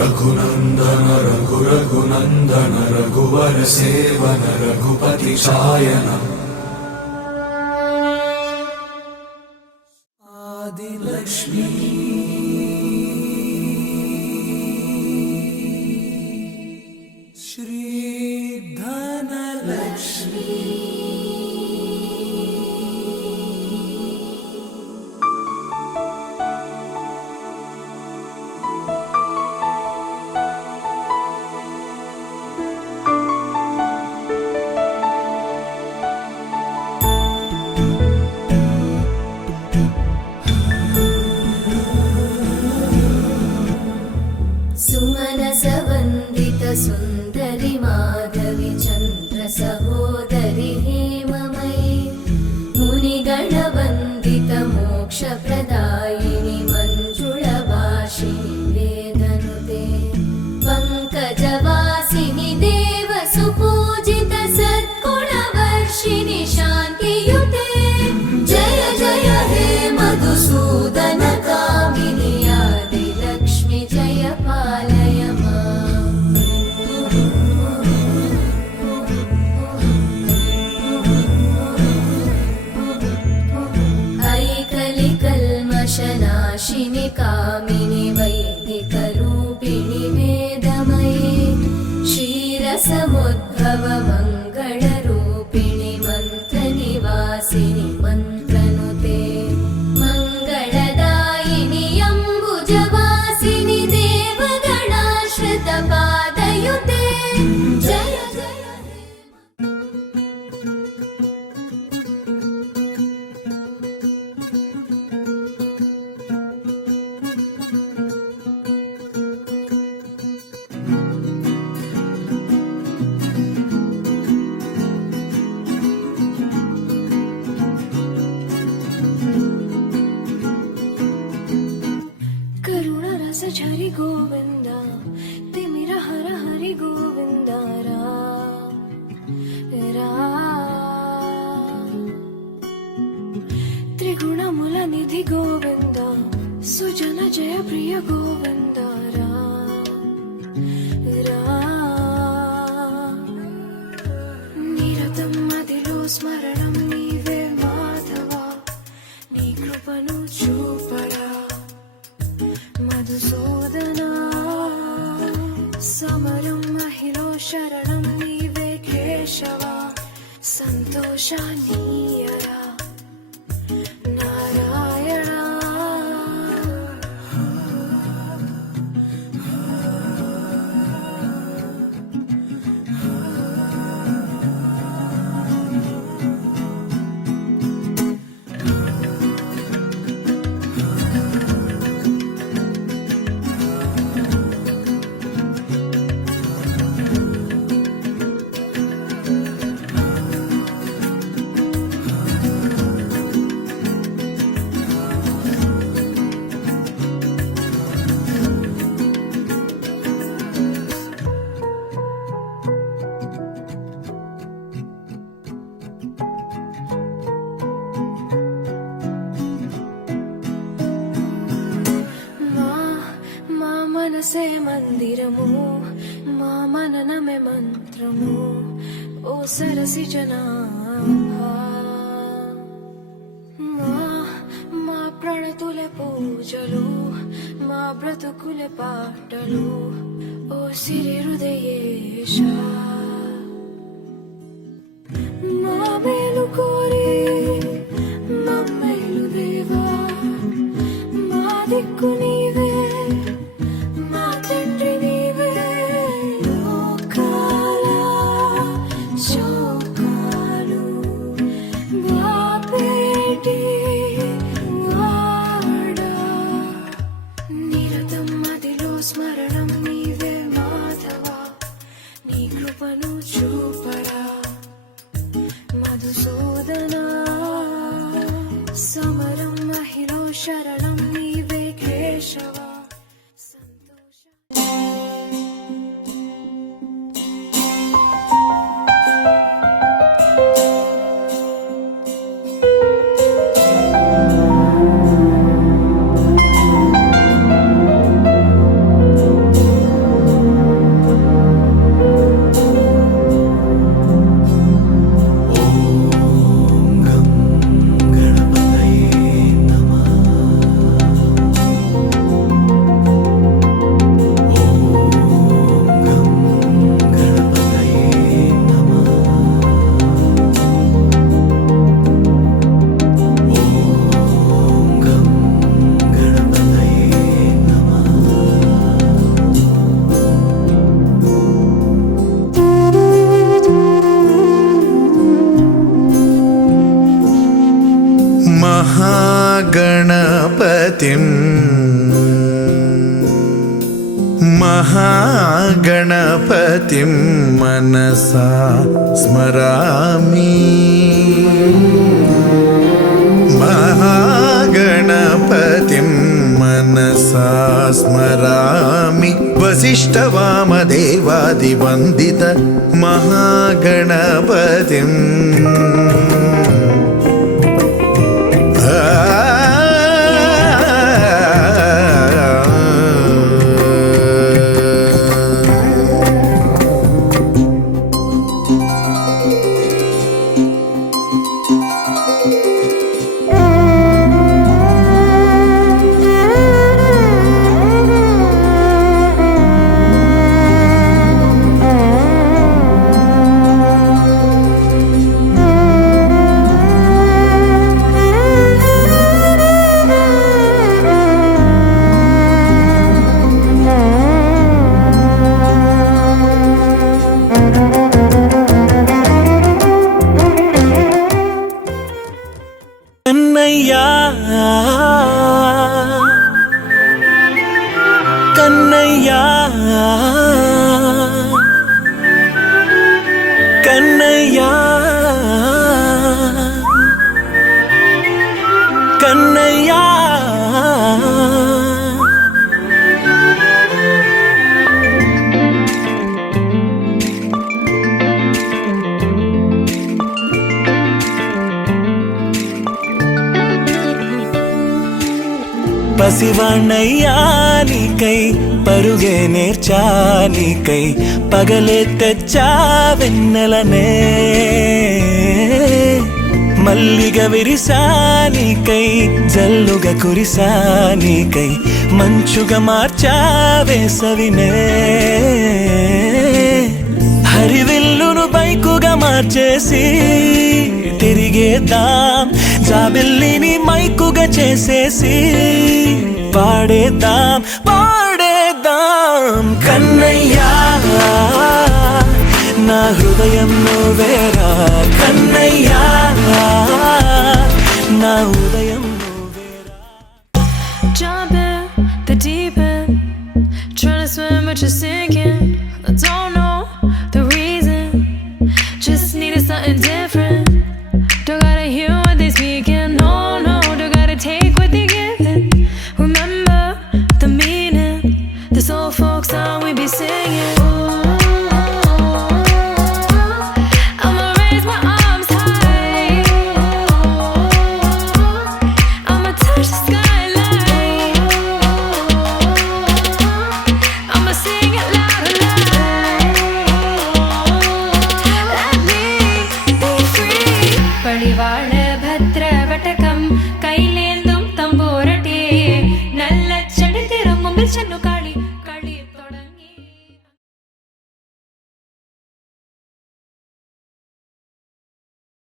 रघुनन्दन रघुरघुनन्दन रघुवर seven Raghupati Shayan Adilakshmi Shri Dhanlaxmi सुमनसवन्दित सुन्दरि माधवि चन्द्र सहोदरि हेममयि मुनिगणवन्दित मोक्षप्रदायिनि मञ्जुळभाषिणि वेदनुते पङ्कजवासिनि देवसुपूजित सद्गुणवर्षिणि शान्तियुते जय जय हे मधुसूदन कामिनि आदिलक्ष्मि जय पालय नाशिनि कामिनि वैदिकरूपिणि वेदमये क्षीरसमुद्भव मङ्गलरूपिणि मन्त्रनिवासिनि मन्त्रनुते मङ्गलदायिनि अम्बुजवासिनि देवगणाश्रितपादयुते जय जय हरि गोविंद तिमिर हर हरि गोविंद त्रिगुणमुल निधि गोविंद सुजन जय प्रिय गोविंद निरतं मदिलो स्मरणं नीवे माधव नी कृपनु चूपड़ा मधुसूदना समरं महिलो शरणं नीवे केशव संतोषानीयरा नारायण మనసే మందిరము మా మననమే మంత్రము ఓ సరసి జనాభా మా ప్రణతులే పూజలు మా బ్రతుకులే పాటలు ఓ సిరి హృదయేశ మా మేలు కోరి మమ్మేలు దేవా మా దిక్కు నీవే స్మరణం నీవే మాధవ నీ కృపను చూపడా మధుసూదనా సమరం మహిళ శరణం నీవే కేశవ गणपतिं महागणपतिं मनसा स्मरामि महागणपतिं मनसा स्मरामि वसिष्ठवामदेवादिवन्दित महागणपतिम् కన్నయ్యా కన్నయ్యా కన్నయ్యా పసివాణ్ణయ్యా నీకై పరుగే నేర్చా నీకై పగలే తెచ్చా వెన్నెలనే మల్లిగ విరిసా నీకై జల్లుగా కురిసా నీకై మంచుగా మార్చా వేసవినే హరివిల్లును బైకుగా మార్చేసి తిరిగేద్దాం జాబిల్లిని మైకుగా చేసేసి పాడేద్దాం పాడేద్దాం కన్నయ్యా నా హృదయం నువ్వేరా కన్నయ్యా నా ఉదయం నువ్వేరా Jump in the deep end, trying to swim but you're sinking.